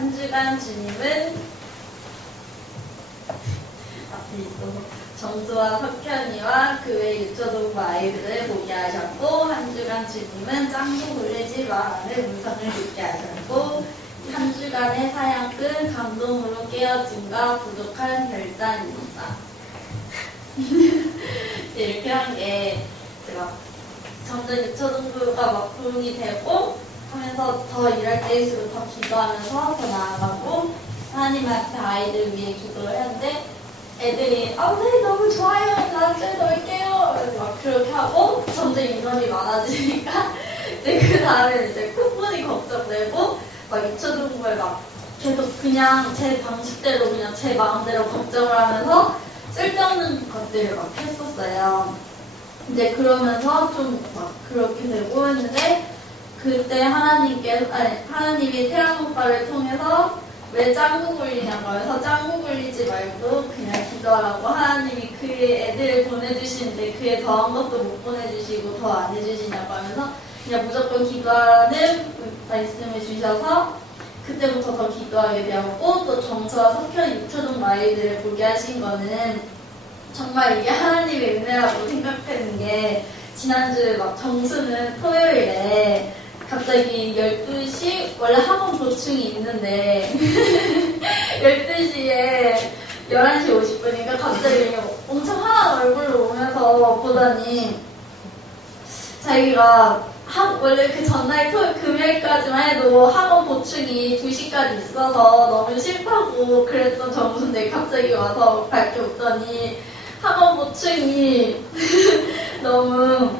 한 주간 주님은 앞에 있어서 정수와 석현이와 그 외 유초동부 아이들을 보게 하셨고, 한 주간 주님은 짱구 굴리지 마라는 음성을 듣게 하셨고, 한 주간의 사역은 감동으로 깨어짐과 부족한 결단입니다. 이렇게 한 게 제가 점점 유초동부가 막 부흥이 되고 하면서 더 일할 때일수록 더 기도하면서 더 나아가고 하나님한테 아이들 위해 기도를 했는데 애들이 네 너무 좋아요 나중에 놀게요 막 그렇게 하고 점점 인원이 많아지니까 이제 그 다음에 이제 쿠폰이 걱정되고 막 유초동부에 막 계속 그냥 제 방식대로 그냥 제 마음대로 걱정을 하면서 쓸데없는 것들을 막 했었어요. 이제 그러면서 좀 막 그렇게 되고 했는데 그때 하나님이 태양 오빠를 통해서 왜 짱구 굴리냐고 해서 짱구 굴리지 말고 그냥 기도하라고 하나님이 그의 애들을 보내주시는데 그에 더한 것도 못 보내주시고 더 안 해주시냐고 하면서 그냥 무조건 기도하는 말씀을 주셔서 그때부터 더 기도하게 되었고 또 정서와 석현 유초동 아이들을 보게 하신 거는 정말 이게 하나님의 은혜라고 생각되는 게 지난주 막 정수는 토요일에 갑자기 12시 원래 학원 보충이 있는데 12시에 11시 50분이니까 갑자기 엄청 화난 얼굴로 오면서 보더니 자기가 원래 그 전날 금요일까지만 해도 학원 보충이 2시까지 있어서 너무 싫다고 그랬던 정수인데 갑자기 와서 밝게 웃더니 학원 보충이 너무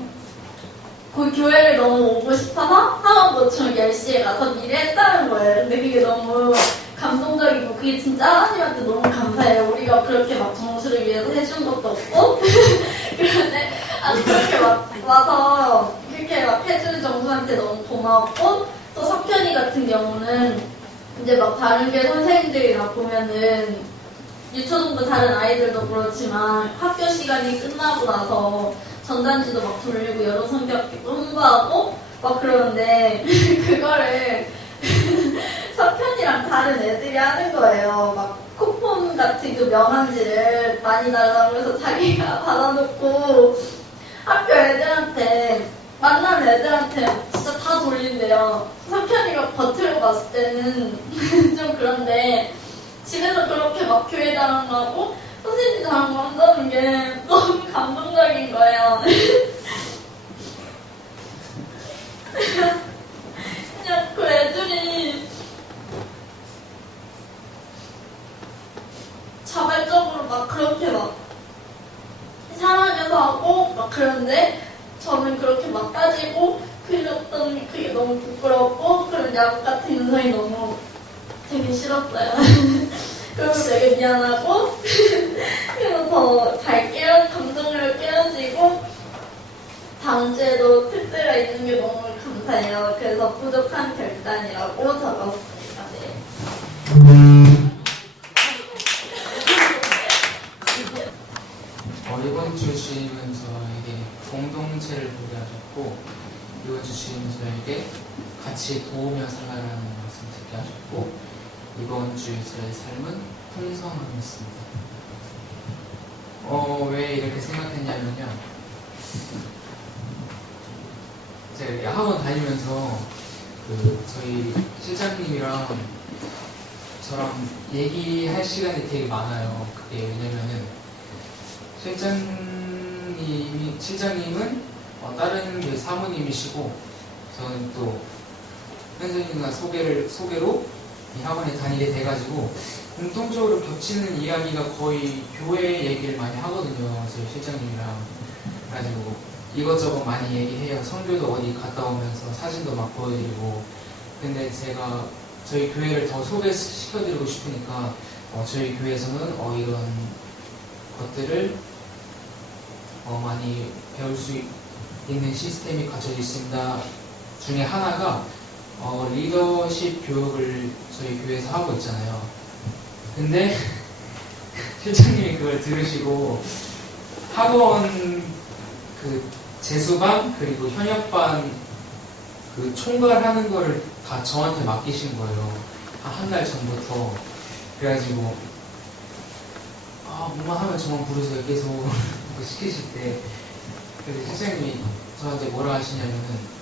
그 교회를 너무 오고 싶어서 학원 보충 10시에 가서 미리 했다는 거예요. 근데 그게 너무 감동적이고 그게 진짜 하나님한테 너무 감사해요. 우리가 그렇게 막 정수를 위해서 해준 것도 없고 그런데 그렇게 막 와서 그렇게 막 해주는 정수한테 너무 고마웠고 또 석현이 같은 경우는 이제 막 다른 게 선생님들이랑 보면은 유초동부 다른 아이들도 그렇지만 학교 시간이 끝나고 나서 전단지도 막 돌리고 여러 성격도 홍보하고 막 그러는데 그거를 석현이랑 다른 애들이 하는 거예요. 막 쿠폰 같은 그 명함지를 많이 달라고 해서 자기가 받아놓고 학교 애들한테 만나는 애들한테 진짜 다 돌린대요. 석현이가 겉으로 봤을 때는 좀 그런데 집에서 그렇게 막 교회 자랑하고 선생님 자랑 한다는 게 너무 감동적인 거예요. 그냥 그 애들이 자발적으로 막 그렇게 막 사랑해서 하고 막 그런데 저는 그렇게 막 따지고 그렸더니 그게 너무 부끄럽고 그런 야구 같은 인상이 너무 되게 싫었어요. 그리고 되게 미안하고 그래서 더 잘 감동으로 깨어지고 다음 주에도 특세가 있는 게 너무 감사해요. 그래서 부족한 결단이라고 적었습니다. 네. 이번 주 주님은 저에게 공동체를 보게 하셨고 이번 주 주님은 저에게 같이 도우며 살아라는 말씀 듣게 하셨고 이번 주 저의 삶은 풍성함이었습니다. 왜 이렇게 생각했냐면요. 제가 학원 다니면서 저희 실장님이랑 저랑 얘기할 시간이 되게 많아요. 그게 왜냐면은 실장님은 다른 그 사모님이시고 저는 또 선생님과 소개로 이 학원에 다니게 돼가지고 공통적으로 겹치는 이야기가 거의 교회 얘기를 많이 하거든요. 저희 실장님이랑. 그래가지고 이것저것 많이 얘기해요. 선교도 어디 갔다 오면서 사진도 막 보여드리고. 근데 제가 저희 교회를 더 소개시켜드리고 싶으니까 저희 교회에서는 이런 것들을 많이 배울 수 있는 시스템이 갖춰져 있습니다. 중에 하나가 리더십 교육을 저희 교회에서 하고 있잖아요. 근데 실장님이 그걸 들으시고 학원 그 재수반 그리고 현역반 그 총괄하는 거를 다 저한테 맡기신 거예요. 한 달 전부터. 그래가지고 뭐만 하면 저만 부르세요 계속 그거 시키실 때. 그래서 실장님이 저한테 뭐라 하시냐면은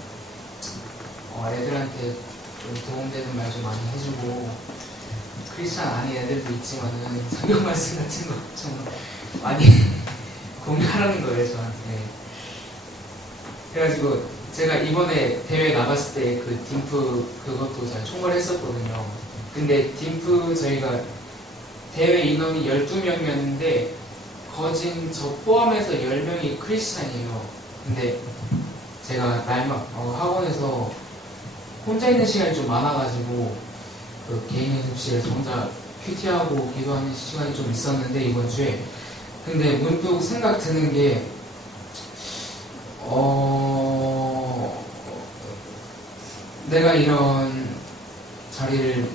애들한테 좀 도움되는 말 좀 많이 해주고, 크리스찬 아닌 애들도 있지만은 성경 말씀 같은 거 좀 많이 공유하라는 거예요 저한테. 그래가지고 제가 이번에 대회 나갔을 때 그 딤프 그것도 잘 총괄했었거든요. 근데 딤프 저희가 대회 인원이 12명이었는데 거진 저 포함해서 10명이 크리스찬이에요. 근데 제가 학원에서 혼자 있는 시간이 좀 많아가지고 그 개인 연습실에서 혼자 큐티하고 기도하는 시간이 좀 있었는데 이번 주에. 근데 문득 생각 드는 게 내가 이런 자리를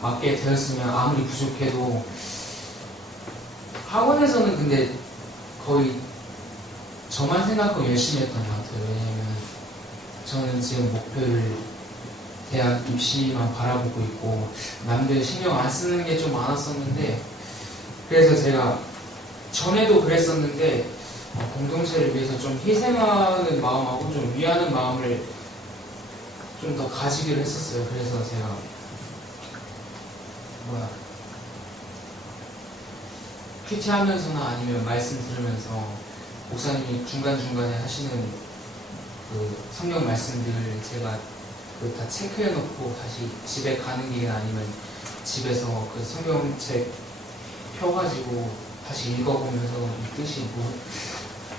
맡게 되었으면 아무리 부족해도 학원에서는 근데 거의 저만 생각하고 열심히 했던 것 같아요. 왜냐면 저는 지금 목표를 대학 입시만 바라보고 있고 남들 신경 안 쓰는 게 좀 많았었는데, 그래서 제가 전에도 그랬었는데 공동체를 위해서 좀 희생하는 마음하고 좀 위하는 마음을 좀 더 가지기로 했었어요. 그래서 제가 큐티 하면서나 아니면 말씀 들으면서 목사님이 중간중간에 하시는 그 성경 말씀들 제가 그 다 체크해 놓고 다시 집에 가는 길이나 아니면 집에서 그 성경책 펴가지고 다시 읽어보면서 이 뜻이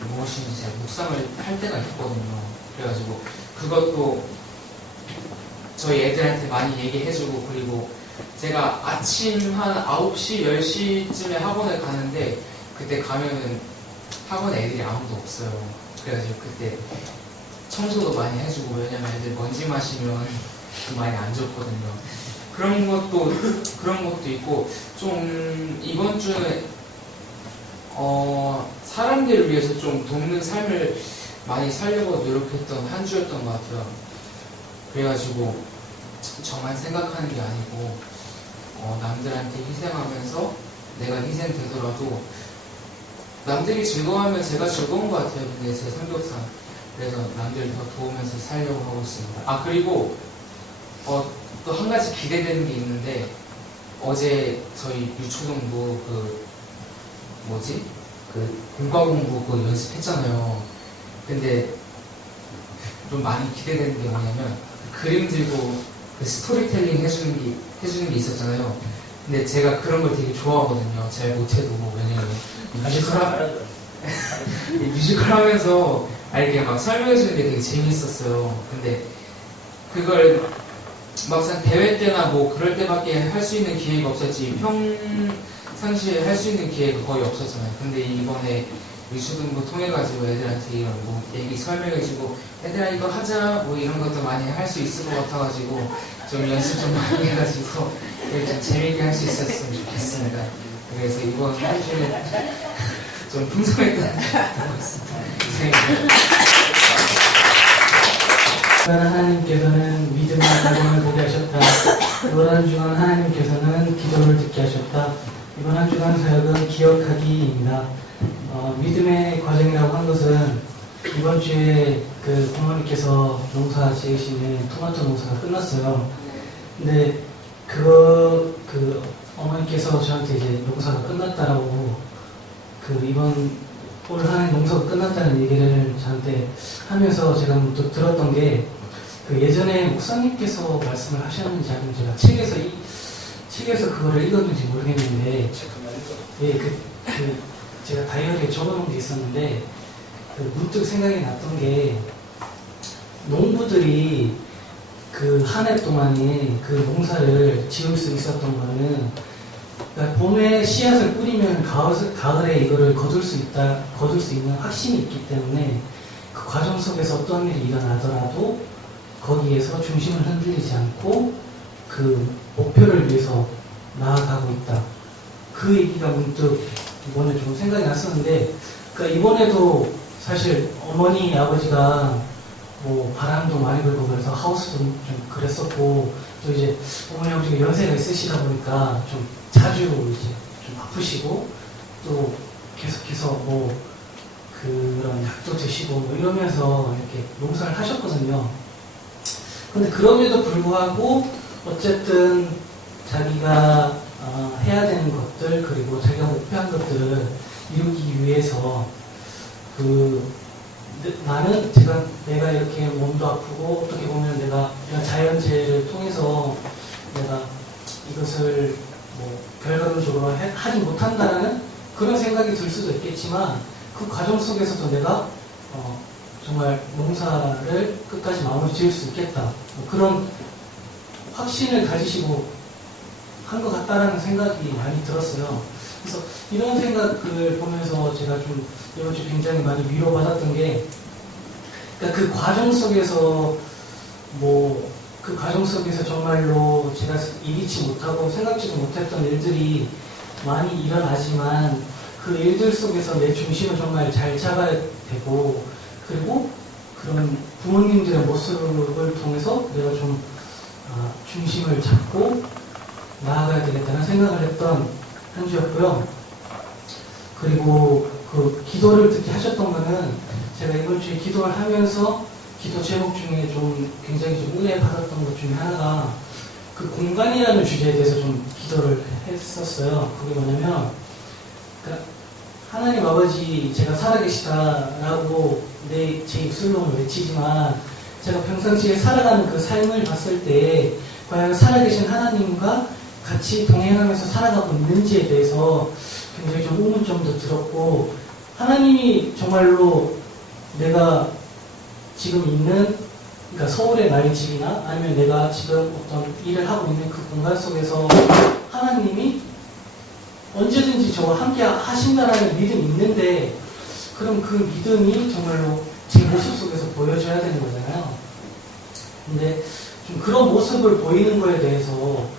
무엇인지 제가 묵상을 할 때가 있거든요. 그래가지고 그것도 저희 애들한테 많이 얘기해주고, 그리고 제가 아침 한 9시, 10시쯤에 학원을 가는데 그때 가면은 학원에 애들이 아무도 없어요. 그래가지고 그때 청소도 많이 해주고, 왜냐면 애들 먼지 마시면 좀 많이 안 좋거든요. 그런 것도 있고, 좀 이번 주에 사람들을 위해서 좀 돕는 삶을 많이 살려고 노력했던 한 주였던 것 같아요. 그래가지고 저만 생각하는 게 아니고 남들한테 희생하면서 내가 희생되더라도 남들이 즐거워하면 제가 즐거운 것 같아요. 근데 제 성격상. 그래서 남들 더 도우면서 살려고 하고 있습니다. 그리고 또 한 가지 기대되는 게 있는데, 어제 저희 유초등부 공과공부 그거 연습했잖아요. 근데 좀 많이 기대되는 게 뭐냐면 그림 들고 그 스토리텔링 해주는 게 있었잖아요. 근데 제가 그런 걸 되게 좋아하거든요. 잘 못해도. 왜냐면 뮤지컬 하면서 이렇게 막 설명해주는 게 되게 재밌었어요. 근데 그걸 막상 대회 때나 뭐 그럴 때밖에 할 수 있는 기회가 없었지 평상시에 할 수 있는 기회가 거의 없었잖아요. 근데 이번에 유초등부 통해가지고 애들한테 이런 뭐 얘기 설명해주고, 애들아 이거 하자 뭐 이런 것도 많이 할 수 있을 것 같아가지고 좀 연습 좀 많이 해가지고 좀 재밌게 할 수 있었으면 좋겠습니다. 그래서 이번 한 주는 좀 풍성했던 것 같습니다. 하나님께서는 믿음의 가정을 보게 하셨다. 이번 한 주간 하나님께서는 기도를 듣게 하셨다. 이번 한 주간 사역은 기억하기입니다. 믿음의 과정이라고 한 것은 이번 주에 그 부모님께서 농사 지으시는 토마토 농사가 끝났어요. 근데 그 어머니께서 저한테 이제 농사가 끝났다라고 이번 올 한해 농사가 끝났다는 얘기를 저한테 하면서 제가 또 들었던 게, 예전에 목사님께서 말씀을 하셨는지 아니면 제가 책에서 그거를 읽었는지 모르겠는데, 제가 다이어리에 적어놓은 게 있었는데, 문득 생각이 났던 게, 농부들이 그 한 해 동안에 그 농사를 지을 수 있었던 거는, 그러니까 봄에 씨앗을 뿌리면 가을에 이거를 거둘 수 있는 확신이 있기 때문에 그 과정 속에서 어떤 일이 일어나더라도 거기에서 중심을 흔들리지 않고 그 목표를 위해서 나아가고 있다. 그 얘기가 문득 이번에 좀 생각이 났었는데, 그러니까 이번에도 사실 어머니 아버지가 뭐 바람도 많이 불고 그래서 하우스도 좀 그랬었고 또 이제 어머니 아버지가 연세가 있으시다 보니까 좀 자주 이제 좀 아프시고 또 계속해서 뭐 그런 약도 드시고 뭐 이러면서 이렇게 농사를 하셨거든요. 근데 그럼에도 불구하고 어쨌든 자기가 해야 되는 것들 그리고 자기가 목표한 것들을 이루기 위해서 나는 내가 이렇게 몸도 아프고 어떻게 보면 내가 자연재해를 통해서 내가 이것을 뭐 결과론적으로 하지 못한다라는 그런 생각이 들 수도 있겠지만 그 과정 속에서도 내가 정말 농사를 끝까지 마무리 지을 수 있겠다 뭐 그런 확신을 가지시고 한 것 같다라는 생각이 많이 들었어요. 그래서 이런 생각을 보면서 제가 좀 이번 주 굉장히 많이 위로받았던 게 그러니까 그 과정 속에서 그 과정 속에서 정말로 제가 예기치 못하고 생각지도 못했던 일들이 많이 일어나지만 그 일들 속에서 내 중심을 정말 잘 잡아야 되고 그리고 그런 부모님들의 모습을 통해서 내가 좀 중심을 잡고 나아가야 되겠다는 생각을 했던 한 주였고요. 그리고 그 기도를 듣게 하셨던 거는 제가 이번 주에 기도를 하면서 기도 제목 중에 좀 굉장히 좀 은혜 받았던 것 중에 하나가 그 공간이라는 주제에 대해서 좀 기도를 했었어요. 그게 뭐냐면 그러니까 하나님 아버지 제가 살아계시다라고 제 입술로는 외치지만 제가 평상시에 살아가는 그 삶을 봤을 때 과연 살아계신 하나님과 같이 동행하면서 살아가고 있는지에 대해서 굉장히 좀 의문점도 들었고 하나님이 정말로 내가 지금 있는 그러니까 서울의 나의 집이나 아니면 내가 지금 어떤 일을 하고 있는 그 공간 속에서 하나님이 언제든지 저와 함께 하신다라는 믿음이 있는데 그럼 그 믿음이 정말로 제 모습 속에서 보여줘야 되는 거잖아요. 근데 좀 그런 모습을 보이는 거에 대해서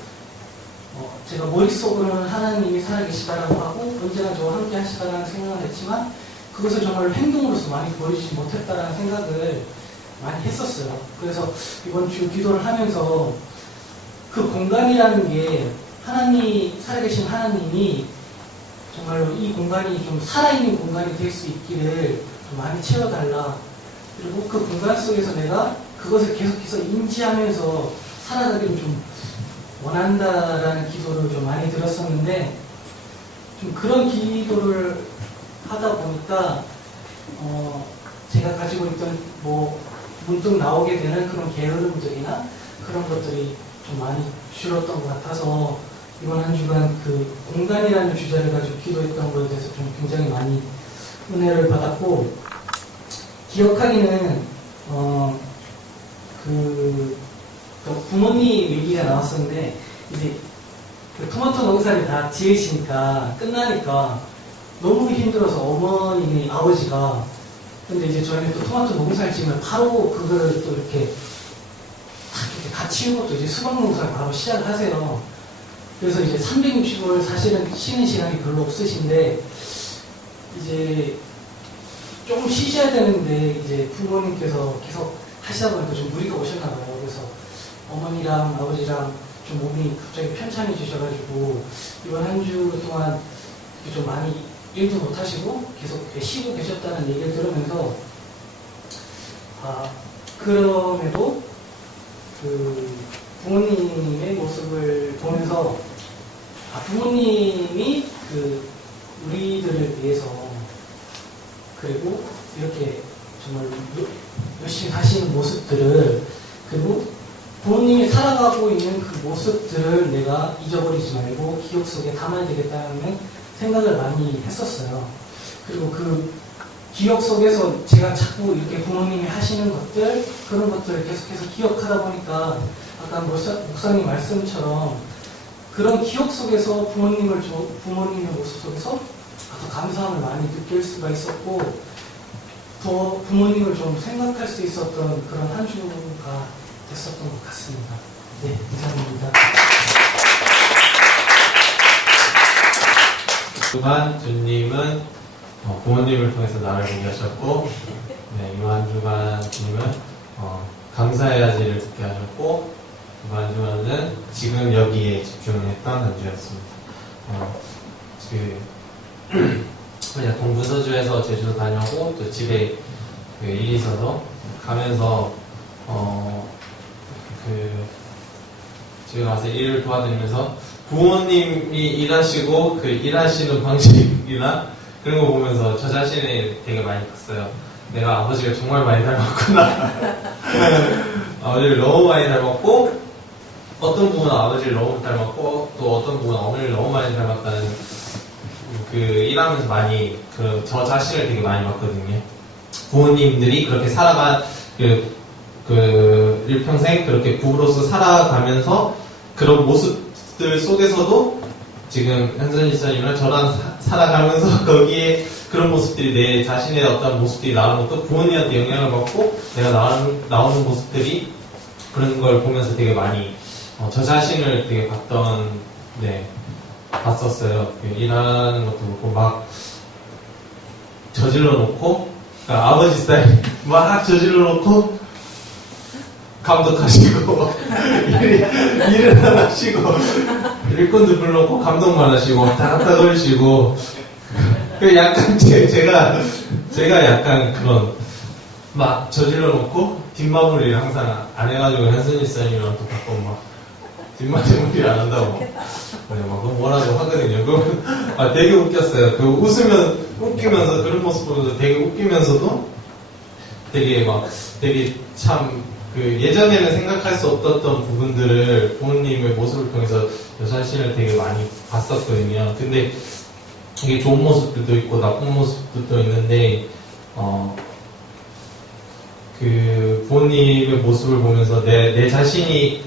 제가 머릿속으로는 하나님이 살아계시다라고 하고 언제나 저와 함께 하시다라는 생각을 했지만 그것을 정말 행동으로서 많이 보여주지 못했다라는 생각을 많이 했었어요. 그래서 이번 주 기도를 하면서 그 공간이라는 게 살아계신 하나님이 정말로 이 공간이 좀 살아있는 공간이 될 수 있기를 좀 많이 채워달라. 그리고 그 공간 속에서 내가 그것을 계속해서 인지하면서 살아가기를 좀 원한다라는 기도를 좀 많이 들었었는데 좀 그런 기도를 하다 보니까 제가 가지고 있던 문득 나오게 되는 그런 게으름들이나 그런 것들이 좀 많이 줄었던 것 같아서 이번 한 주간 그 공간이라는 주제를 가지고 기도했던 것에 대해서 좀 굉장히 많이 은혜를 받았고 기억하기는 부모님 얘기가 나왔었는데 이제 그 토마토 농사를 다 지으시니까 끝나니까 너무 힘들어서 어머님이 아버지가 근데 이제 저희는 또 토마토 농사를 지으면 바로 그걸 또 이렇게 다 치우고 또 이제 수박 농사를 바로 시작을 하세요. 그래서 이제 360을 사실은 쉬는 시간이 별로 없으신데 이제 조금 쉬셔야 되는데 이제 부모님께서 계속 하시다 보니까 좀 무리가 오셨나 봐요. 그래서 어머니랑 아버지랑 좀 몸이 갑자기 편찮으셔가지고 이번 한 주 동안 좀 많이 일도 못 하시고 계속 쉬고 계셨다는 얘기를 들으면서 그럼에도 그 부모님의 모습을 보면서 부모님이 그 우리들을 위해서 그리고 이렇게 정말 열심히 하시는 모습들을 그리고 부모님이 살아가고 있는 그 모습들을 내가 잊어버리지 말고 기억 속에 담아야 되겠다는 생각을 많이 했었어요. 그리고 그 기억 속에서 제가 자꾸 이렇게 부모님이 하시는 것들 그런 것들을 계속해서 기억하다 보니까 아까 목사님 말씀처럼 그런 기억 속에서 부모님의 모습 속에서 더 감사함을 많이 느낄 수가 있었고 더 부모님을 좀 생각할 수 있었던 그런 한 주가 됐었던 것 같습니다. 네, 이상입니다. 주간 주님은 부모님을 통해서 나를 보게 하셨고 네, 이한 주간 주님은 감사해야지를 듣게 하셨고 두 반주는 지금 여기에 집중했던 한 주였습니다. 그냥 동부서주에서 제주도 다녀오고 또 집에 일이 있어서 가면서 집에 가서 일을 도와드리면서 부모님이 일하시고 그 일하시는 방식이나 그런 거 보면서 저 자신이 되게 많이 봤어요. 내가 아버지를 정말 많이 닮았구나. 아버지를 너무 많이 닮았고 어떤 부분은 아버지를 너무 닮았고 또 어떤 부분은 어머니를 너무 많이 닮았다는 일하면서 많이 저 자신을 되게 많이 봤거든요. 부모님들이 그렇게 살아간 일평생 그렇게 부부로서 살아가면서 그런 모습들 속에서도 지금 현선 지사님이랑 저랑 살아가면서 거기에 그런 모습들이 내 자신의 어떤 모습들이 나오는 것도 부모님한테 영향을 받고 내가 나오는 모습들이 그런 걸 보면서 되게 많이 저 자신을 되게 봤었어요. 일하는 것도 그렇고 막 저질러 놓고 그러니까 아버지 스타일 막 저질러 놓고 감독하시고 일을 안 하시고 일꾼도 불러놓고 감독만 하시고 왔다 갔다 걸으시고 약간 제가 약간 그런 막 저질러 놓고 뒷마무리를 항상 안 해가지고 현선이 쌤이랑 또 가끔 막 뒷마무리를 안 한다고 막 뭐라고 하거든요. 그거 되게 웃겼어요. 웃기면서 그런 모습 보면서 되게 웃기면서도 되게 참 예전에는 생각할 수 없었던 부분들을 부모님의 모습을 통해서 저 자신을 되게 많이 봤었거든요. 근데 이게 좋은 모습들도 있고 나쁜 모습들도 있는데 부모님의 모습을 보면서 내 자신이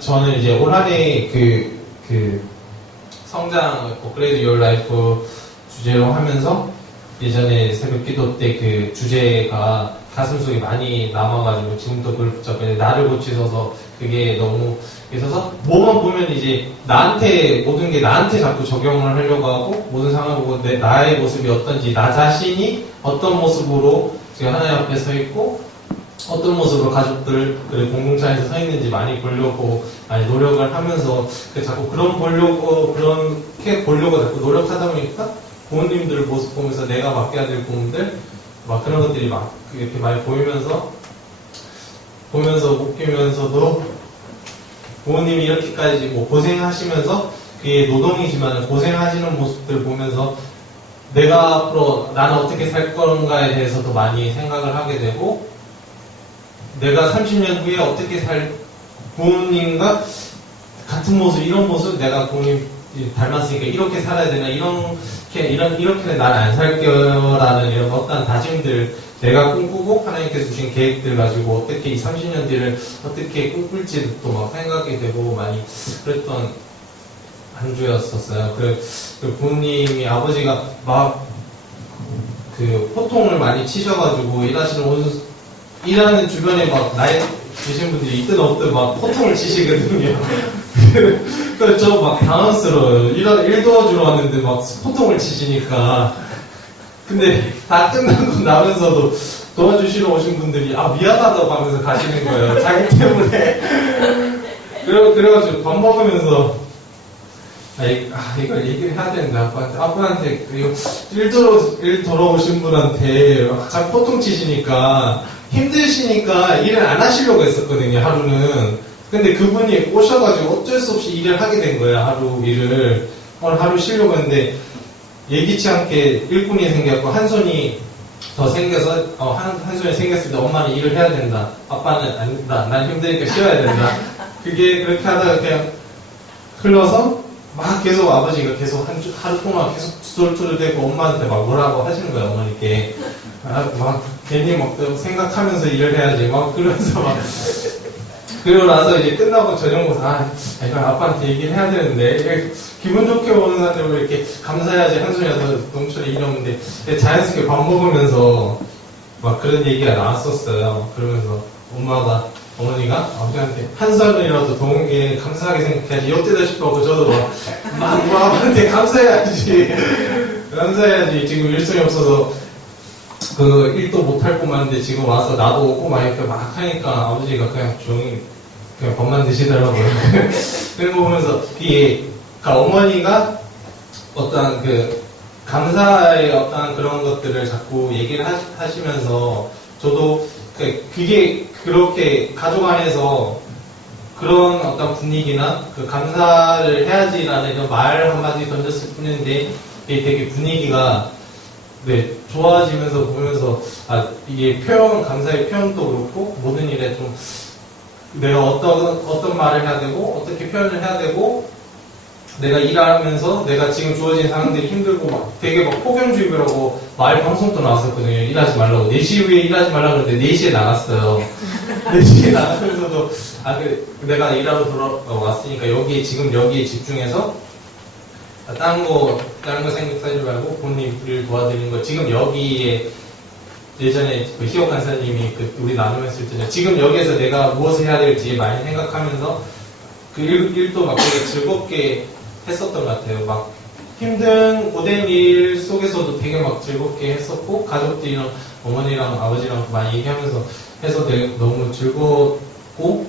저는 이제 올 한해 성장 업그레이드 your life 주제로 하면서 예전에 새벽 기도 때 주제가 가슴속에 많이 남아가지고 지금도 그걸 붙잡고 나를 고치셔서 그게 너무 있어서 뭐만 보면 이제 모든 게 나한테 자꾸 적용을 하려고 하고 모든 상황을 보고 나의 모습이 어떤지 나 자신이 어떤 모습으로 지금 하나님 앞에 서 있고 어떤 모습으로 가족들 공동체에서 서 있는지 많이 보려고 많이 노력을 하면서 자꾸 그렇게 보려고 자꾸 노력하다 보니까 부모님들 모습 보면서 내가 맡겨야 될 부분들 막 그런 것들이 막 이렇게 많이 보면서 웃기면서도 부모님이 이렇게까지 고생하시면서 그게 노동이지만 고생하시는 모습들 보면서 내가 앞으로 나는 어떻게 살 건가에 대해서도 많이 생각을 하게 되고 내가 30년 후에 어떻게 부모님과 같은 모습 이런 모습 내가 부모님 닮았으니까 이렇게 살아야 되나 이렇게는 나는 안 살게요라는 이런 어떤 다짐들 내가 꿈꾸고 하나님께서 주신 계획들 가지고 어떻게 이 30년 뒤를 어떻게 꿈꿀지도 막 생각이 되고 많이 그랬던 한 주였었어요. 부모님이 아버지가 막 포통을 많이 치셔가지고 일하는 주변에 막 나이 드신 분들이 있든 없든 막 포통을 치시거든요. 그래서 저 막 당황스러워요. 일 도와주러 왔는데 막 포통을 치시니까. 근데 다 끝나고 나면서도 도와주시러 오신 분들이 미안하다고 하면서 가시는 거예요. 자기 때문에. 그래가지고 밥 먹으면서 이걸 얘기를 해야 되는데 아빠한테 일 돌아오신 분한테 자꾸 포통 치시니까 힘드시니까 일을 안 하시려고 했었거든요. 하루는. 근데 그분이 오셔가지고 어쩔 수 없이 일을 하게 된 거예요. 오늘 하루 쉬려고 했는데 예기치 않게 일꾼이 생겼고 한 손이 더 생겨서 한 손이 생겼을 때 엄마는 일을 해야 된다. 아빠는 안 된다. 난 힘드니까 쉬어야 된다. 그게 그렇게 하다가 그냥 흘러서 막 계속 아버지가 계속 하루 동안 계속 투덜투덜대고 엄마한테 막 뭐라고 하시는 거예요. 어머니께 막 괜히 막 생각하면서 일을 해야지 막 그러면서 막 그러고 나서 이제 끝나고 저녁 먹어서 이거 아빠한테 얘기를 해야 되는데 기분 좋게 오는 사람들 이렇게 감사해야지 한손이라도 농촌에 일이 없는데 자연스럽게 밥 먹으면서 막 그런 얘기가 나왔었어요. 그러면서 어머니가 아버지한테 한 살이라도 더 온 게 감사하게 생각해야지 엿대다 싶어하고 저도 막 아빠한테 감사해야지 지금 일손이 없어서 일도 못할 것만 한데 지금 와서 나도 오고 막 이렇게 막 하니까 아버지가 그냥 조용히 그냥 밥만 드시더라고요. 그런 거 보면서 이게 그러니까 어머니가 어떠한 그 감사의 어떠한 그런 것들을 자꾸 얘기를 하시면서 저도 그게 그렇게 가족 안에서 그런 어떤 분위기나 그 감사를 해야지라는 이런 말 한마디 던졌을 뿐인데 이게 되게 분위기가 네, 좋아지면서 보면서 이게 감사의 표현도 그렇고 모든 일에 좀 내가 어떤 말을 해야 되고 어떻게 표현을 해야 되고 내가 일하면서 내가 지금 주어진 상황들이 힘들고 막 되게 막 폭염주의보라고 마을 방송도 나왔었거든요. 일하지 말라고. 4시 후에 일하지 말라고 그랬는데 4시에 나갔어요. 4시에 나가면서도 내가 일하러 돌아왔으니까 지금 여기에 집중해서 다른 거 생각하지 말고 본인 일 도와드리는 거 지금 여기에 예전에 그 희옥 간사님이 우리 나누면서 했잖아요. 지금 여기에서 내가 무엇을 해야 될지 많이 생각하면서 그 일도 막 되게 즐겁게 했었던 것 같아요. 막 힘든 고된 일 속에서도 되게 막 즐겁게 했었고 가족들이랑 어머니랑 아버지랑 많이 얘기하면서 해서 되게 너무 즐겁고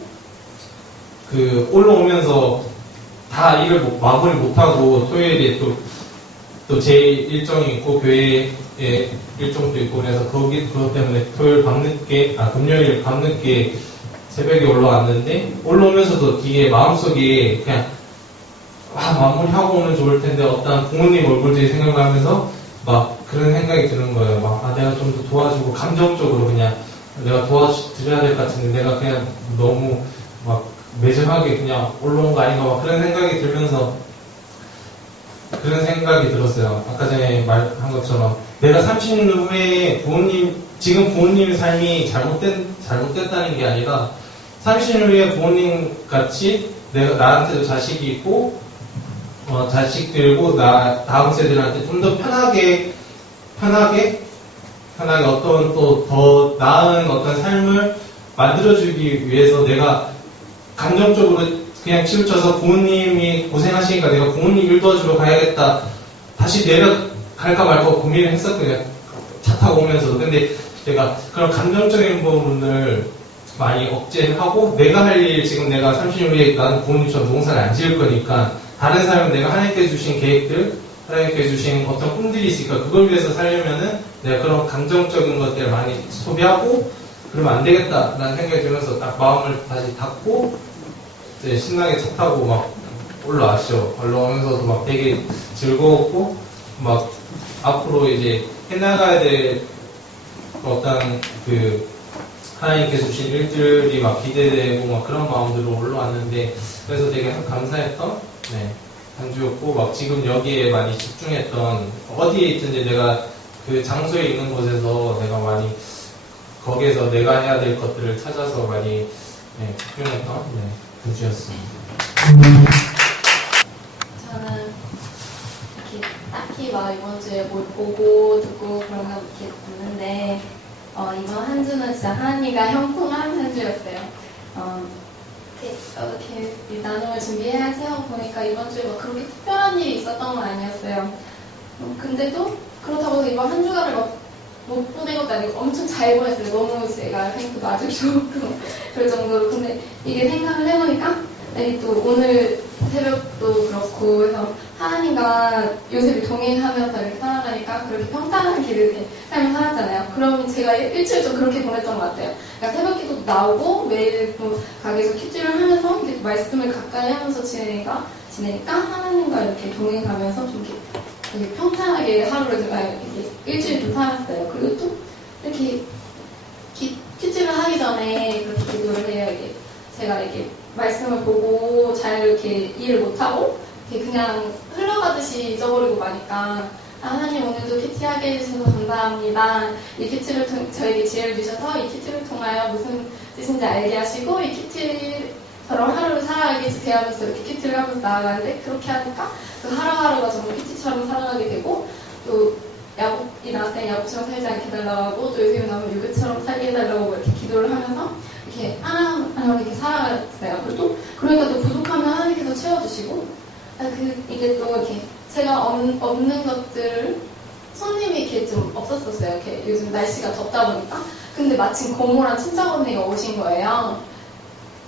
그 올라오면서 다 일을 마무리 못하고 토요일에 또 제 일정이 있고 교회에 일정도 있고 그래서 그것 때문에 금요일 밤늦게 새벽에 올라왔는데 올라오면서도 이게 마음속에 그냥 마무리하고 오면 좋을 텐데 어떤 부모님 얼굴들이 생각나면서 막 그런 생각이 드는 거예요. 막 내가 좀 더 도와주고 감정적으로 그냥 내가 도와드려야 될 것 같은데 내가 그냥 너무 막 매정하게 그냥 올라온 거 아닌가 막 그런 생각이 들면서 그런 생각이 들었어요. 아까 전에 말한 것처럼 내가 30년 후에 지금 부모님의 삶이 잘못됐다는 게 아니라 30년 후에 부모님 같이 나한테도 자식이 있고 자식들고 다음 세대들한테 좀 더 편하게 어떤 또 더 나은 어떤 삶을 만들어주기 위해서 내가 감정적으로 그냥 치우쳐서 부모님이 고생하시니까 내가 부모님 일 도와주러 가야겠다. 다시 내려갈까 말까 고민을 했었거든요. 차 타고 오면서도. 근데 제가 그런 감정적인 부분을 많이 억제하고 내가 할 일, 지금 내가 30년 후에 나는 부모님처럼 농사를 안 지을 거니까 다른 사람은 내가 하나님께 주신 계획들, 하나님께 주신 어떤 꿈들이 있으니까 그걸 위해서 살려면은 내가 그런 감정적인 것들을 많이 소비하고 그러면 안 되겠다라는 생각이 들면서 딱 마음을 다시 닫고 이제 신나게 차 타고 막 올라왔죠. 올라오면서도 막 되게 즐거웠고 막 앞으로 이제 해나가야 될 어떤 하나님께서 주신 일들이 막 기대되고 막 그런 마음으로 올라왔는데 그래서 되게 감사했던 한 주였고 막 지금 여기에 많이 집중했던 어디에 있든지 내가 그 장소에 있는 곳에서 내가 많이 거기에서 내가 해야 될 것들을 찾아서 많이 집중했던 한 주였습니다. 저는 이렇게 딱히 막 이번 주에 뭘 보고 듣고 그런 거 이렇게 봤는데 이번 한 주는 진짜 하나님과 형통한 한 주였어요. 이렇게 나눔을 준비해야지 하고 보니까 이번 주에 막 그렇게 특별한 일이 있었던 건 아니었어요. 근데도 그렇다고 해서 이번 한 주간을 못 보낸 것도 아니고 엄청 잘 보냈어요. 너무 제가 행복도 아주 좋고 그럴 정도로. 근데 이게 생각을 해보니까 또 오늘 새벽도 그렇고 해서 하나님과 요셉이 동행하면서 이렇게 살아가니까 그렇게 평탄한 길을 이렇게 삶을 살았잖아요. 그럼 제가 일주일 좀 그렇게 보냈던 것 같아요. 그러니까 새벽 기도도 나오고 매일 또 가게에서 퀴즈를 하면서 이렇게 말씀을 가까이 하면서 지내니까 하나님과 이렇게 동행하면서 좀 이렇게 되게 평탄하게 하루를 이렇게 일주일 좀 살았어요. 그리고 또 이렇게 퀴즈를 하기 전에 그렇게 기도를 해요. 제가 이렇게 말씀을 보고 잘 이렇게 이해를 못하고 그냥 흘러가듯이 잊어버리고 마니까 하나님 오늘도 큐티 하게 해주셔서 감사합니다. 이 큐티를 저에게 지혜를 주셔서 이 큐티를 통하여 무슨 뜻인지 알게 하시고 이 큐티처럼 하루를 살아가게 대하면서 이렇게 큐티를 하면서 나아가는데 그렇게 하니까 그 하루하루가 정말 큐티처럼 살아가게 되고 또 야곱이 나왔을 때 야곱처럼 살지 않게 해달라고 하고 또 요셉이 나오면 유교처럼 살게 해달라고 이렇게 기도를 하면서 이렇게 하나하나 이렇게 살아갔어요. 그러니까 또 부족하면 하나님께서 채워주시고 이게 또 이렇게 제가 없는 것들 손님이 이렇게 좀 없었었어요. 이렇게 요즘 날씨가 덥다 보니까. 근데 마침 고모랑 친척 언니가 오신 거예요.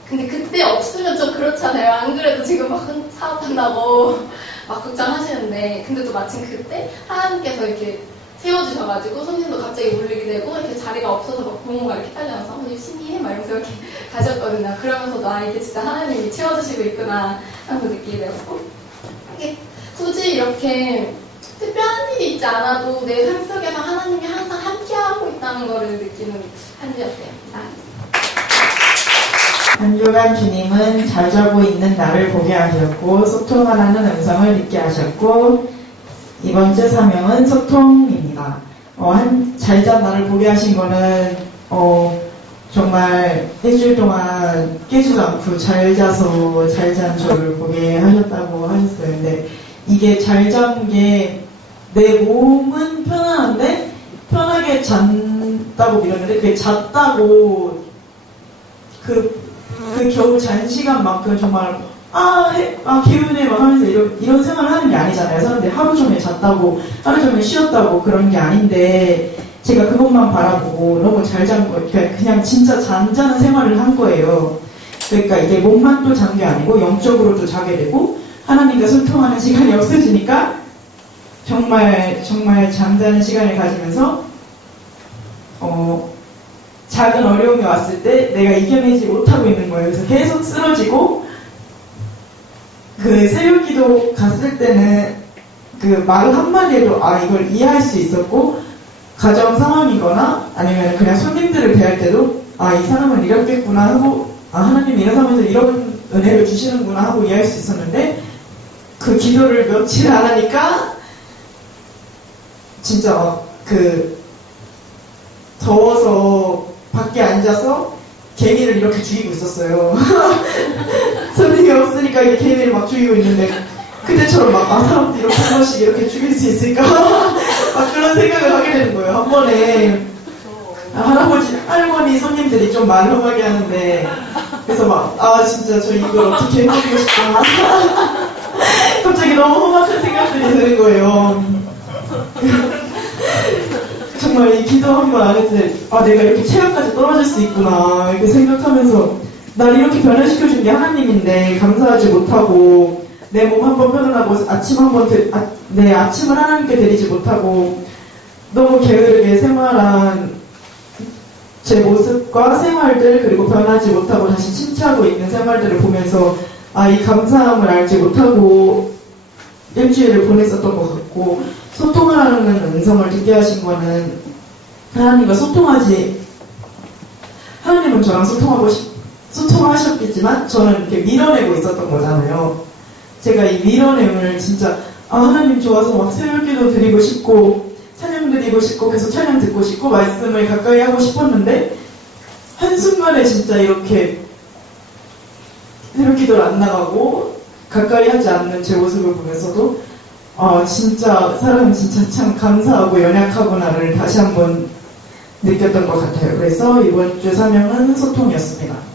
근데 그때 없으면 좀 그렇잖아요. 안 그래도 지금 막 사업한다고 막 걱정하시는데, 근데 또 마침 그때 하나님께서 이렇게 세워주셔가지고 손님도 갑자기 몰리게 되고 이렇게 자리가 없어서 막 부모가 이렇게 딸려와서 어머니 신이해? 막 이러면서 이렇게 가셨거든요. 그러면서도 아 이게 진짜 하나님이 채워주시고 있구나 하면서 느끼게 되었고, 이게 굳이 이렇게 특별한 일이 있지 않아도 내 삶 속에서 하나님이 항상 함께하고 있다는 거를 느끼는 한 주였어요. 이상입니다. 한 주간 주님은 잘 자고 있는 나를 보게 하셨고 소통하라는 음성을 듣게 하셨고, 이번 주 사명은 소통입니다. 잘 잔 나를 보게 하신 거는 정말 일주일 동안 깨지도 않고 잘 자서 잘 잔 저를 보게 하셨다고 하셨어요. 근데 이게 잘 잔 게 내 몸은 편안한데 편하게 잔다고 믿었는데 그게 잤다고 그 겨우 잔 시간만큼 정말 개운해 막 하면서 이런 생활을 하는 게 아니잖아요. 사람들이 하루 종일 잤다고 하루 종일 쉬었다고 그런 게 아닌데 제가 그것만 바라보고 너무 잘 잔 거, 그냥 진짜 잠자는 생활을 한 거예요. 그러니까 이게 몸만 또 잔 게 아니고 영적으로도 자게 되고 하나님과 소통하는 시간이 없어지니까 정말 잠자는 시간을 가지면서 작은 어려움이 왔을 때 내가 이겨내지 못하고 있는 거예요. 그래서 계속 쓰러지고, 그 새벽기도 갔을 때는 그 말 한마디에도 이걸 이해할 수 있었고, 가정 상황이거나 아니면 그냥 손님들을 대할 때도 이 사람은 이렇겠구나 하고, 하나님이 이런 상황에서 이런 은혜를 주시는구나 하고 이해할 수 있었는데, 그 기도를 며칠 안 하니까 진짜 더워서 밖에 앉아서 개미를 이렇게 죽이고 있었어요. 손님이 없으니까 이게 개미를 막 죽이고 있는데 그때처럼 사람들 이렇게 한 번씩 이렇게 죽일 수 있을까? 막 그런 생각을 하게 되는 거예요. 한 번에 할머니 손님들이 좀 말로하게 하는데 그래서 진짜 저 이걸 어떻게 해보고 싶다. 갑자기 너무 험악한 생각들이 드는 거예요. 정말 이 기도 한 번 안 했을 때 내가 이렇게 체력까지 떨어질 수 있구나 이렇게 생각하면서 날 이렇게 변화시켜준 게 하나님인데 감사하지 못하고 내 몸 한 번 편안하고 내 아침을 하나님께 드리지 못하고 너무 게으르게 생활한 제 모습과 생활들 그리고 변하지 못하고 다시 침체하고 있는 생활들을 보면서 이 감사함을 알지 못하고 일주일을 보냈었던 것 같고, 소통하라는 음성을 듣게 하신 거는 하나님과 하나님은 저랑 소통하셨겠지만 저는 이렇게 밀어내고 있었던 거잖아요. 제가 이 밀어냄을 진짜 하나님 좋아서 막 새벽기도 드리고 싶고 찬양 드리고 싶고 계속 찬양 듣고 싶고 말씀을 가까이 하고 싶었는데 한순간에 진짜 이렇게 새벽기도를 안 나가고 가까이 하지 않는 제 모습을 보면서도 진짜 사람은 진짜 참 감사하고 연약하구나를 다시 한번 느꼈던 것 같아요. 그래서 이번 주 사명은 소통이었습니다.